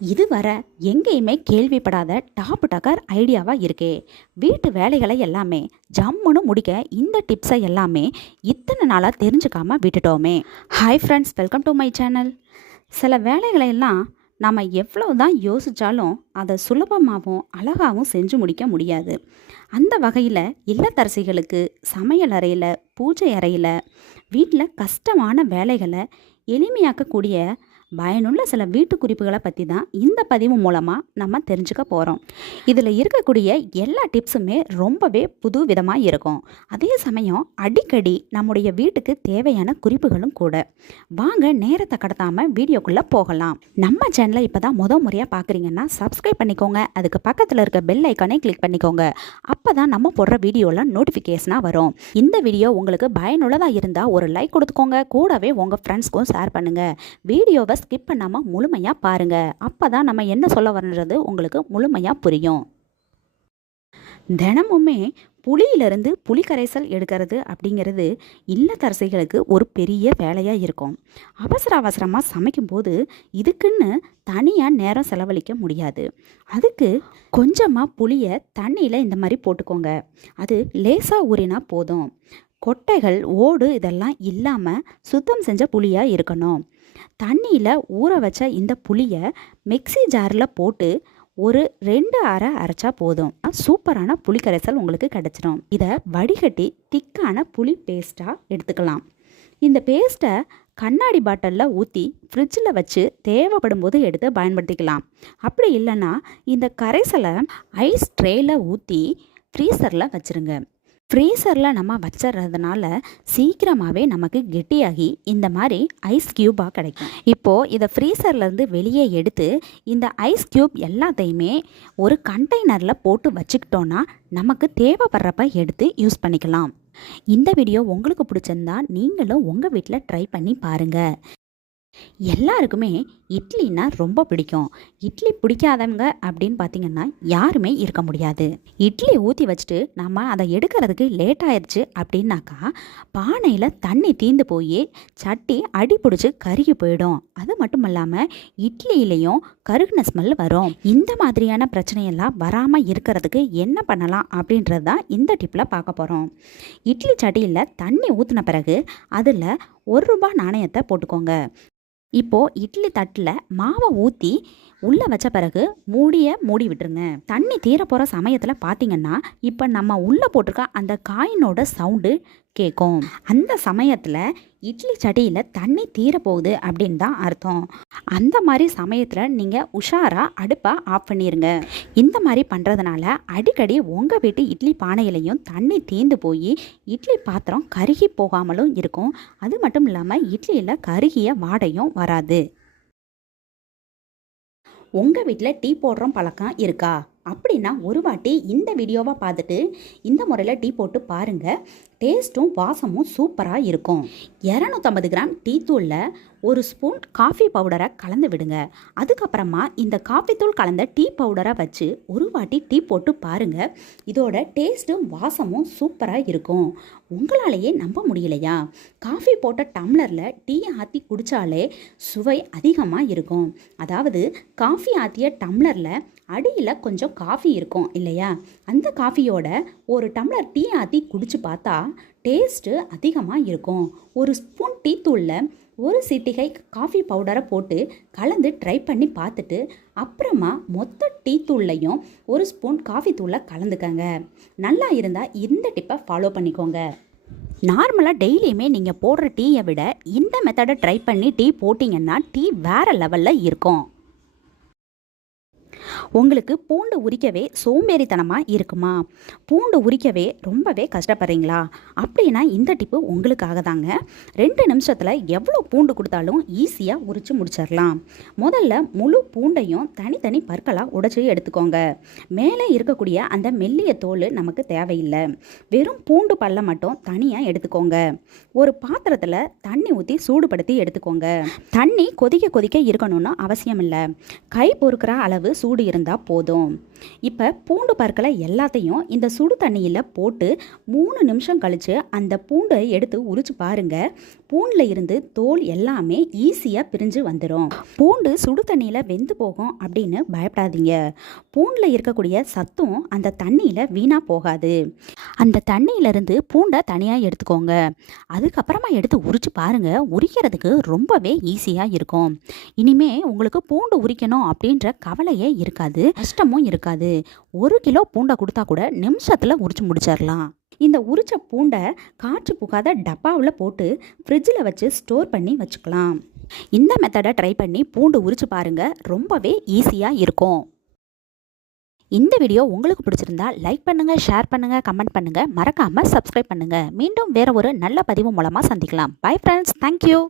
இதுவரை எங்கேயுமே கேள்விப்படாத டாப் டக்கர் ஐடியாவாக இருக்கே. வீட்டு வேலைகளை எல்லாமே ஜம்முன்னு முடிக்க இந்த டிப்ஸை எல்லாமே இத்தனை நாளாக தெரிஞ்சுக்காமல் விட்டுட்டோமே. Hi friends welcome to my channel சில வேலைகளை எல்லாம் நம்ம எவ்வளோ தான் யோசித்தாலும் அதை சுலபமாகவும் அழகாகவும் செஞ்சு முடிக்க முடியாது. அந்த வகையில் இல்லத்தரசிகளுக்கு சமையல் அறையில் பூஜை அறையில் வீட்டில் கஷ்டமான வேலைகளை எளிமையாக்கக்கூடிய பயனுள்ள சில வீட்டு குறிப்புகளை பற்றி தான் இந்த பதிவு மூலமாக நம்ம தெரிஞ்சுக்க போகிறோம் இதில் இருக்கக்கூடிய எல்லா டிப்ஸுமே ரொம்பவே புது விதமாக இருக்கும். அதே சமயம் அடிக்கடி நம்முடைய வீட்டுக்கு தேவையான குறிப்புகளும் கூட. வாங்க நேரத்தை கடத்தாமல் வீடியோக்குள்ளே போகலாம். நம்ம சேனலை இப்போ தான் முத முறையாக பார்க்குறீங்கன்னா சப்ஸ்கிரைப் பண்ணிக்கோங்க. அதுக்கு பக்கத்தில் இருக்க பெல் ஐக்கானே கிளிக் பண்ணிக்கோங்க. அப்போ தான் நம்ம போடுற வீடியோலாம் நோட்டிஃபிகேஷனாக வரும். இந்த வீடியோ உங்களுக்கு பயனுள்ளதாக இருந்தால் ஒரு லைக் கொடுத்துக்கோங்க. கூடவே உங்கள் ஃப்ரெண்ட்ஸ்க்கும் ஷேர் பண்ணுங்கள் வீடியோவை ஸ்கிப் பண்ணாமல் முழுமையாக பாருங்கள் அப்போ தான் நம்ம என்ன சொல்ல வரன்றது உங்களுக்கு முழுமையாக புரியும். தினமுமே புளியிலிருந்து புளி கரைசல் எடுக்கிறது அப்படிங்கிறது இல்லத்தரசிகளுக்கு ஒரு பெரிய வேலையாக இருக்கும். அவசர அவசரமாக சமைக்கும்போது இதுக்குன்னு தனியாக நேரம் செலவழிக்க முடியாது. அதுக்கு கொஞ்சமாக புளியை தண்ணியில் இந்த மாதிரி போட்டுக்கோங்க. அது லேசாக ஊறினா போதும். கொட்டைகள் ஓடு இதெல்லாம் இல்லாமல் சுத்தம் செஞ்ச புளியாக இருக்கணும். தண்ணியில் ஊற வச்ச இந்த புளியை மிக்ஸி ஜாரில் போட்டு ஒரு ரெண்டு அரை அரைச்சா போதும். சூப்பரான புளி கரைசல் உங்களுக்கு கிடச்சிடும். இதை வடிகட்டி திக்கான புளி பேஸ்ட்டாக எடுத்துக்கலாம். இந்த பேஸ்ட்டை கண்ணாடி பாட்டிலில் ஊற்றி ஃப்ரிட்ஜில் வச்சு தேவைப்படும் போது எடுத்து பயன்படுத்திக்கலாம். அப்படி இல்லைன்னா இந்த கரைசலை ஐஸ் ட்ரேயில் ஊற்றி ஃப்ரீசரில் வச்சுருங்க. ஃப்ரீசரில் நம்ம வச்சிடுறதுனால சீக்கிரமாகவே நமக்கு கெட்டியாகி இந்த மாதிரி ஐஸ் க்யூபாக கிடைக்கும். இப்போது இதை ஃப்ரீசர்லேருந்து வெளியே எடுத்து இந்த ஐஸ் க்யூப் எல்லாத்தையுமே ஒரு கண்டெய்னரில் போட்டு வச்சுக்கிட்டோன்னா நமக்கு தேவைப்படுறப்ப எடுத்து யூஸ் பண்ணிக்கலாம். இந்த வீடியோ உங்களுக்கு பிடிச்சிருந்தா நீங்களும் உங்கள் வீட்டில் ட்ரை பண்ணி பாருங்கள் எல்லாருக்குமே இட்லினா ரொம்ப பிடிக்கும். இட்லி பிடிக்காதவங்க அப்படின்னு பார்த்தீங்கன்னா யாருமே இருக்க முடியாது. இட்லி ஊற்றி வச்சுட்டு நம்ம அதை எடுக்கிறதுக்கு லேட் ஆயிடுச்சு அப்படின்னாக்கா பானையில் தண்ணி தீந்து போய் சட்டி அடி பிடிச்சி கருகி போயிடும். அது மட்டும் இல்லாமல் இட்லியிலையும் கருகின ஸ்மெல் வரும். இந்த மாதிரியான பிரச்சனையெல்லாம் வராமல் இருக்கிறதுக்கு என்ன பண்ணலாம் அப்படின்றது தான் இந்த டிப்பில் பார்க்க போகிறோம் இட்லி சட்டியில் தண்ணி ஊற்றின பிறகு அதில் ஒரு ரூபாய் நாணயத்தை போட்டுக்கோங்க. இப்போது இட்லி தட்டில் மாவை ஊற்றி உள்ளே வச்ச பிறகு மூடியை மூடி விட்டுருங்க. தண்ணி தீர போகிற சமயத்தில் பார்த்தீங்கன்னா இப்போ நம்ம உள்ளே போட்டிருக்க அந்த காயினோட சவுண்டு கேட்கும் அந்த சமயத்தில் இட்லி சட்டியில் தண்ணி தீரப்போகுது அப்படின்னு தான் அர்த்தம். அந்த மாதிரி சமயத்தில் நீங்கள் உஷாராக அடுப்பை ஆஃப் பண்ணிடுங்க இந்த மாதிரி பண்ணுறதுனால அடிக்கடி உங்கள் வீட்டு இட்லி பானையிலையும் தண்ணி தீந்து போய் இட்லி பாத்திரம் கருகி போகாமலும் இருக்கும். அது மட்டும் இல்லாமல் இட்லியில் கருகிய வாடையும் வராது. உங்கள் வீட்டில் டீ போடுற பழக்கம் இருக்கா? அப்படின்னா ஒரு வாட்டி இந்த வீடியோவை பார்த்துட்டு இந்த முறையில் டீ போட்டு பாருங்கள் டேஸ்ட்டும் வாசமும் சூப்பராக இருக்கும். இரநூத்தம்பது கிராம் டீ தூளில் ஒரு ஸ்பூன் காஃபி பவுடரை கலந்து விடுங்க. அதுக்கப்புறமா இந்த காஃபி தூள் கலந்த டீ பவுடரை வச்சு ஒரு வாட்டி டீ போட்டு பாருங்கள் இதோட டேஸ்ட்டும் வாசமும் சூப்பராக இருக்கும். உங்களாலேயே நம்ப முடியலையா? காஃபி போட்ட டம்ளரில் டீ ஆற்றி குடித்தாலே சுவை அதிகமாக இருக்கும். அதாவது காஃபி ஆற்றிய டம்ளரில் அடியில் கொஞ்சம் காஃபி இருக்கும் இல்லையா? அந்த காஃபியோட ஒரு டம்ளர் டீ ஆற்றி குடிச்சு பார்த்தா டேஸ்ட்டு அதிகமாக இருக்கும். ஒரு ஸ்பூன் டீ தூளில் ஒரு சிட்டிகை காஃபி பவுடரை போட்டு கலந்து ட்ரை பண்ணி பார்த்துட்டு அப்புறமா மொத்த டீ தூள்லையும் ஒரு ஸ்பூன் காஃபி தூளை கலந்துக்கங்க. நல்லா இருந்தால் இந்த டிப்பை ஃபாலோ பண்ணிக்கோங்க. நார்மலாக டெய்லியுமே நீங்கள் போடுற டீயை விட இந்த மெத்தடை ட்ரை பண்ணி டீ போட்டிங்கன்னா டீ வேறு லெவலில் இருக்கும். உங்களுக்கு பூண்டு உரிக்கவே சோம்பேறித்தனமாக இருக்குமா? பூண்டு உரிக்கவே ரொம்பவே கஷ்டப்படுறீங்களா? அப்படின்னா இந்த டிப்பு உங்களுக்காக தாங்க ரெண்டு நிமிஷத்தில் எவ்வளோ பூண்டு கொடுத்தாலும் ஈஸியாக உரித்து முடிச்சிடலாம் முதல்ல முழு பூண்டையும் தனித்தனி பற்களாக உடைச்சி எடுத்துக்கோங்க. மேலே இருக்கக்கூடிய அந்த மெல்லிய தோல் நமக்கு தேவையில்லை. வெறும் பூண்டு பல்ல மட்டும் தனியாக எடுத்துக்கோங்க. ஒரு பாத்திரத்தில் தண்ணி ஊற்றி சூடுபடுத்தி எடுத்துக்கோங்க. தண்ணி கொதிக்க கொதிக்க இருக்கணும்னு அவசியம் இல்லை கை பொறுக்கிற அளவு சூடு இருந்தால் போதும். இப்போ பூண்டு பற்களை எல்லாத்தையும் இந்த சுடு தண்ணியில் போட்டு மூணு நிமிஷம் கழித்து அந்த பூண்டை எடுத்து உரிச்சு பாருங்கள் பூண்டில் இருந்து தோல் எல்லாமே ஈஸியாக பிரிஞ்சு வந்துடும் பூண்டு சுடு தண்ணியில் வெந்து போகும் அப்படின்னு பயப்படாதீங்க. பூண்டில் இருக்கக்கூடிய சத்தும் அந்த தண்ணியில் வீணாக போகாது. அந்த தண்ணியிலேருந்து பூண்டை தனியாக எடுத்துக்கோங்க. அதுக்கப்புறமா எடுத்து உரிச்சு பாருங்கள் உரிக்கிறதுக்கு ரொம்பவே ஈஸியாக இருக்கும். இனிமே உங்களுக்கு பூண்டு உரிக்கணும் அப்படின்ற கவலையே இருக்காது கஷ்டமும் இருக்காது. ஒரு கிலோ பூண்டை கொடுத்தா கூட நிமிஷத்தில் உரிச்சு முடிச்சிடலாம் இந்த உரிச்ச பூண்டை காற்று புகாத டப்பாவில் போட்டு ஃப்ரிட்ஜில் வச்சு ஸ்டோர் பண்ணி வச்சுக்கலாம். இந்த மெத்தடை ட்ரை பண்ணி பூண்டு உரிச்சு பாருங்க ரொம்பவே ஈஸியாக இருக்கும். இந்த வீடியோ உங்களுக்கு பிடிச்சிருந்தா லைக் பண்ணுங்கள் ஷேர் பண்ணுங்கள் கமெண்ட் பண்ணுங்கள் மறக்காமல் சப்ஸ்கிரைப் பண்ணுங்கள் மீண்டும் வேறு ஒரு நல்ல பதிவு மூலமாக சந்திக்கலாம். Bye friends thank you